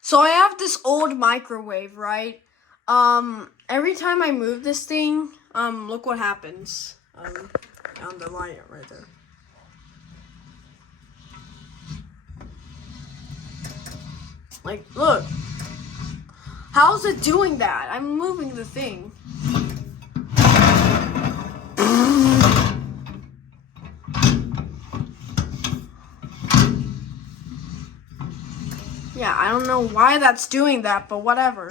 So I have this old microwave, right? Every time I move this thing, look what happens. On the light right there. Like, look. How's it doing that? I'm moving the thing. Yeah, I don't know why that's doing that, but whatever.